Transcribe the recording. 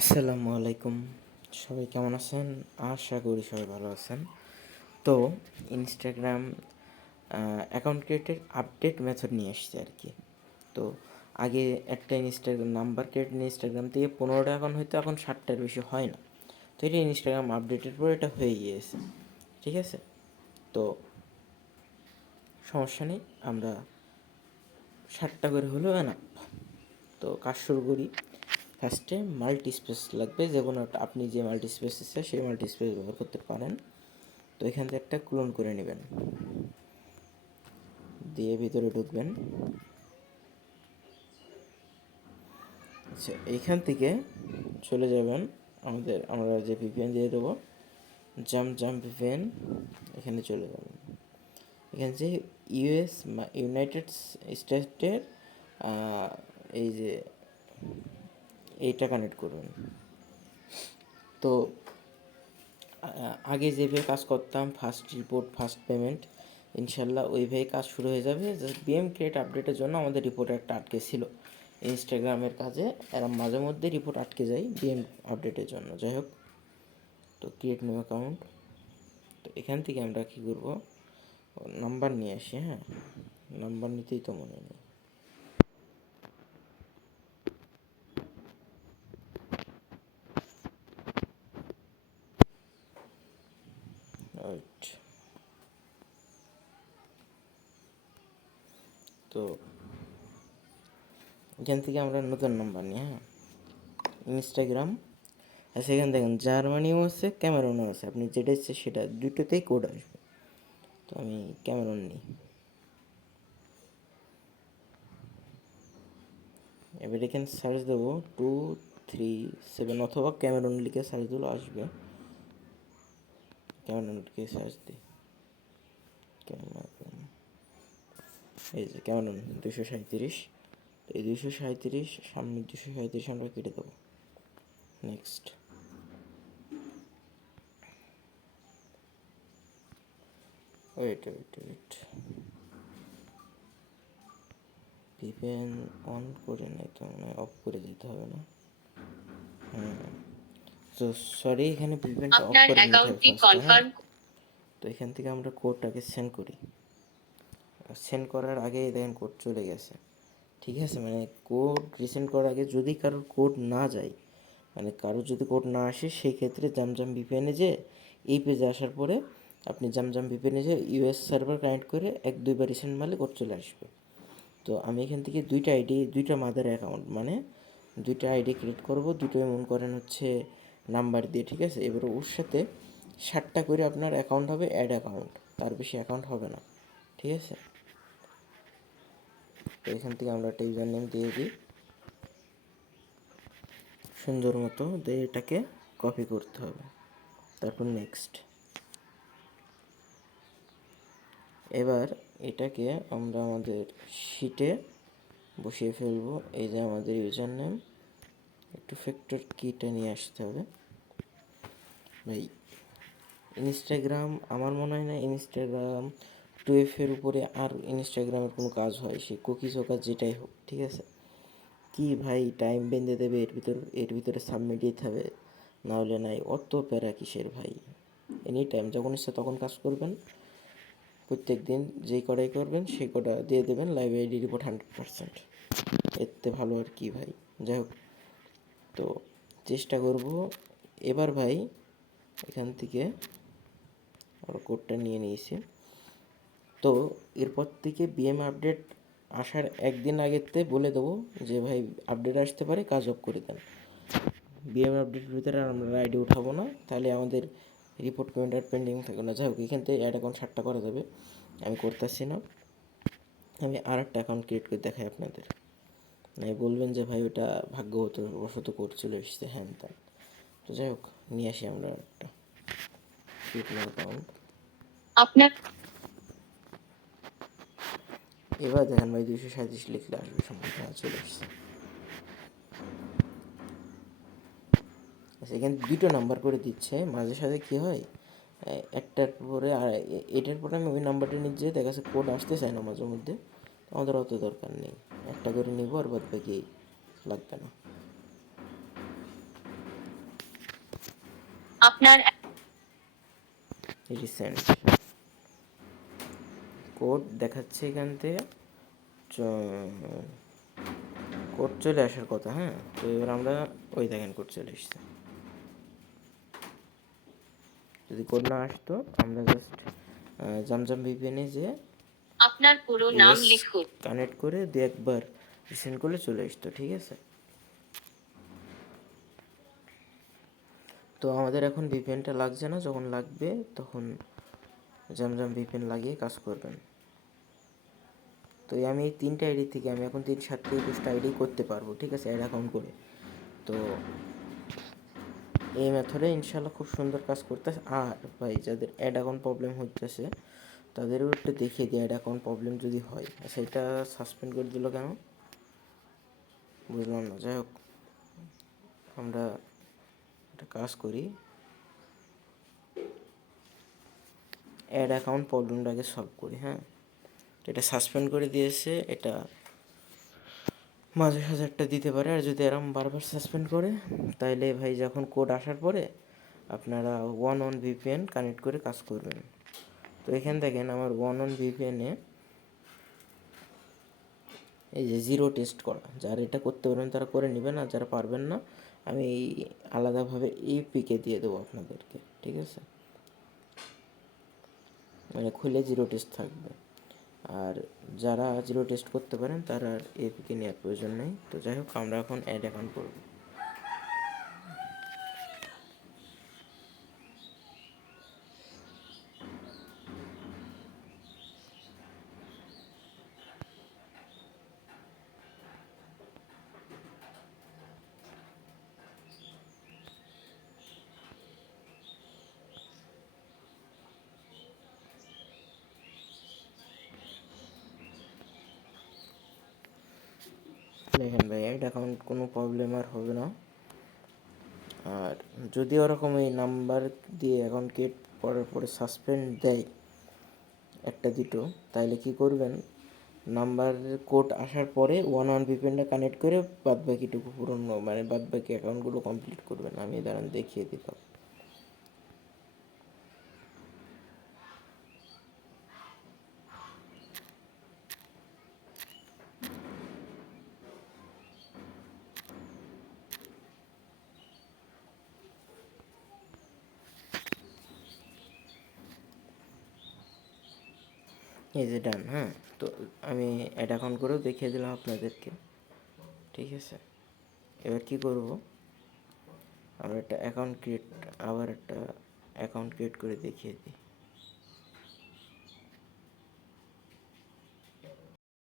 আসসালামু আলাইকুম। সবাই কেমন আছেন? আশা করি সবাই ভালো আছেন। তো ইনস্টাগ্রাম অ্যাকাউন্ট ক্রিয়েটের আপডেট মেথড নিয়ে এসছে আর কি। তো আগে একটা ইনস্টাগ্রাম নাম্বার ক্রিয়েট ইনস্টাগ্রাম থেকে 15টা অ্যাকাউন্ট হয়তো, এখন 60টার বেশি হয় না। তো এটা ইনস্টাগ্রাম আপডেটের পর এটা হয়ে গিয়েছে, ঠিক আছে? তো সমস্যা নেই, আমরা 60টা করে হলেও না। তো কাজ শুরু করি। ফার্স্টে মাল্টি স্পেস লাগবে, যে কোনো একটা আপনি যে মাল্টি স্পেস ইচ্ছে সেই মাল্টি স্পেস ব্যবহার করতে পারেন। তো এখান থেকে একটা ক্লোন করে নেবেন, দিয়ে ভিতরে ঢুকবেন। আচ্ছা, এইখান থেকে চলে যাবেন আমরা যে ভিপিএন দিয়ে দেবো, জাম্প ভিপিএন, এখানে চলে যাবেন। এখানে যে ইউনাইটেড স্টেটের এই যে এইটা কানেক্ট করবেন। তো আগে যেভাবে কাজ করতাম, ফার্স্ট রিপোর্ট ফার্স্ট পেমেন্ট, ইনশাল্লাহ ওইভাবেই কাজ শুরু হয়ে যাবে। জাস্ট বিএম ক্রিয়েট আপডেটের জন্য আমাদের রিপোর্ট একটা আটকে ছিল ইনস্টাগ্রামের কাজে, এরা মাঝে মধ্যে রিপোর্ট আটকে যায় বিএম আপডেটের জন্য। যাই হোক, তো ক্রিয়েট নিউ অ্যাকাউন্ট। তো এখান থেকে আমরা কী করবো, নাম্বার নিয়ে আসি। হ্যাঁ, নাম্বার নিতেই তো মনে নেই। রাইট। তো এখান থেকে আমরা নতুন নাম্বার নিই। হ্যাঁ, ইনস্টাগ্রাম। আর সেখানে দেখেন জার্মানিও আছে, ক্যামেরনও আছে, আপনি যেটা ইচ্ছে সেটা, দুটোতেই কোড আসবে। তো আমি ক্যামেরন নিই। এবার এখানে সার্চ দেবো 237, অথবা ক্যামেরন লিখে সার্চ দিলেও আসবে। ক্যামেরন লিখে সার্চ দিই, ক্যামেরন, এই যে ক্যামেরন 237। তো এই 237, সামনে 237 আমরা কেটে দেবো। নেক্সট। ওয়েট, ভিপিএন অন করে নেই তো, মানে অফ করে দিতে হবে না? তো সরি, এখানে ভিপিএনটা অফ করে নিতে হবে ফার্স্টে। হ্যাঁ, তো এখান থেকে আমরা কোডটাকে সেন্ড করি। সেন্ড করার আগেই দেখেন কোড চলে গেছে, ঠিক আছে? মানে কোড রিসেন্ড করার আগে যদি কারোর কোড না যায়, মানে কারোর যদি কোড না আসে, সেই ক্ষেত্রে জামজাম ভিপিএনে যে এই পেজে আসার পরে আপনি জামজাম ভিপিএনে যে ইউএস সার্ভার কানেক্ট করে 1-2বার রিসেন্ট মারলে কোড চলে আসবে। তো আমি এখান থেকে দুইটা মাদার অ্যাকাউন্ট, মানে দুইটা আইডি ক্রিয়েট করব, দুটোই মন করেন হচ্ছে নাম্বার দিয়ে, ঠিক আছে? এবার ওর সাথে 60টা করে আপনার অ্যাকাউন্ট হবে, অ্যাড অ্যাকাউন্ট, তার বেশি অ্যাকাউন্ট হবে না, ঠিক আছে? তো এখান থেকে আমরা একটা ইউজার নেম দিয়ে দিই সুন্দর মতো, দিয়ে এটাকে কপি করতে হবে। তারপর নেক্সট। এবার এটাকে আমরা আমাদের শিটে বসিয়ে ফেলবো। এই যে আমাদের ইউজার নেম, একটু ফ্যাক্টর কিটা নিয়ে আসতে হবে ভাই। ইনস্টাগ্রাম, আমার মনে হয় না ইনস্টাগ্রাম 12 উপরে আর ইনস্টাগ্রামের কোনো কাজ হয়, সে কুকিজ হোক আর যেটাই হোক, ঠিক আছে? কি ভাই, টাইম বেঁধে দেবে, এর ভিতরে সাবমিট দিতে হবে, না হলে নাই। অত প্যারা কিসের ভাই? এনি টাইম যখন ইচ্ছা তখন কাজ করবেন, প্রত্যেক দিন যেই কটাই করবেন সেই কটা দিয়ে দেবেন, লাইভ আইডি রিপোর্ট 100%। এতে ভালো আর কি ভাই। যাই হোক, তো চেষ্টা করব। এবার ভাই এখান থেকে আমরা কোডটা নিয়ে নিয়েছি। তো এরপর থেকে বিএম আপডেট আসার একদিন আগেতে বলে দেবো যে ভাই আপডেট আসতে পারে, কাজ অফ করে দেন। বিএম আপডেটের ভিতরে আর আমরা আইডি উঠাবো না, তাহলে আমাদের রিপোর্ট পেমেন্ট আর পেন্ডিং থাকবে না। যাই হোক, এখান থেকে অ্যাড অ্যাকাউন্ট 60টা করা যাবে, আমি করতেছি না। আমি আর একটা অ্যাকাউন্ট ক্রিয়েট করে দেখাই আপনাদের। বলবেন যে ভাই ওটা ভাগ্যবত বশত করছিল এসছে, হ্যান ত্যান। তো যাই হোক, নিয়ে আসি আমরা একটা ক্রিয়েট অ্যাকাউন্ট। আপনার এবার দেখেন ভাই 237 লিখলে আসবে, সম্ভবত চলে এসছে। আচ্ছা, এখানে দুটো নাম্বার করে দিচ্ছে, মাঝে সাঝে কী হয়, একটার পরে আর এটার পরে আমি ওই নাম্বারটা নিয়ে দেখা যাচ্ছে কোড আসতে চায় না মাঝে মধ্যে। আমাদের অত দরকার নেই, একটা করে নিব আর বাদ বাকি লাগবে না। আপনার রিসেন্ট কোড দেখাচ্ছে এখান থেকে কোড চলে আসার কথা। হ্যাঁ, তো এবার আমরা ওই দেখেন কোড চলে এসছে। যদি কোড না আসতো আমরা জাস্ট জমজম ভিপিএনে যে আপনার পুরো নাম ইউএস লিখুন। কানেক্ট করে দু একবার রিসেন্ট করলে চলে আসতো। ঠিক আছে, তো আমাদের এখন ভিপিএনটা লাগছে না, যখন লাগবে তখন জমজম ভিপিএন লাগিয়ে কাজ করবেন। তো আমি এই 3টা আইডি থেকে আমি এখন 3, 7, 21টা আইডি করতে পারবো। ঠিক আছে, অ্যাড অ্যাকাউন্ট করে। তো এই মেথডে ইনশাল্লাহ খুব সুন্দর কাজ করতেছে। আর ভাই যাদের অ্যাড অ্যাকাউন্ট প্রবলেম হচ্ছে তাদেরও একটু দেখিয়ে দিই অ্যাড অ্যাকাউন্ট প্রবলেম যদি হয়। সেটা সাসপেন্ড করে দিল কেন বুঝলাম না। যাই হোক, আমরা একটা কাজ করি, অ্যাড অ্যাকাউন্ট প্রবলেমটাকে সলভ করি। হ্যাঁ, এটা সাসপেন্ড করে দিয়েছে, এটা মাঝে হাজারটা দিতে পারে। আর যদি এরকম বারবার সাসপেন্ড করে তাইলে ভাই যখন কোড আসার পরে আপনারা ওয়ান ভিপিএন কানেক্ট করে কাজ করবেন। তো এখানে দেখেন আমার ওয়ান ভিপিএনে এই যে জিরো টেস্ট করা, যারা এটা করতে পারবেন তারা করে নেবেন, আর যারা পারবেন না আমি এই আলাদাভাবে ইপিকে দিয়ে দেবো আপনাদেরকে। ঠিক আছে, মানে খুলে জিরো টেস্ট থাকবে। আর যারা জিরো টেস্ট করতে পারেন তারা আর এপিকে নেওয়ার প্রয়োজন নেই। তো যাই হোক, আমরা এখন অ্যাড অ্যাকাউন্ট করবো। দেখেন ভাই, অ্যাড অ্যাকাউন্ট কোনো প্রবলেম আর হবে না। আর যদি ওরকম এই নাম্বার দিয়ে অ্যাকাউন্ট ক্রিয়েট করার পরে সাসপেন্ড দেয় একটা দুটো, তাহলে কি করবেন, নাম্বার কোড আসার পরে ওয়ান ভিপিএনটা কানেক্ট করে বাদ বাকিটুকু পুরনো মানে বাদ বাকি অ্যাকাউন্টগুলো কমপ্লিট করবেন। আমি দাঁড়ান দেখিয়ে দিলাম। এই যে ডান। হ্যাঁ, তো আমি অ্যাড অ্যাকাউন্ট করেও দেখিয়ে দিলাম আপনাদেরকে। ঠিক আছে, এবার কি করব, আমরা একটা অ্যাকাউন্ট ক্রিয়েট করে দেখিয়ে দিই।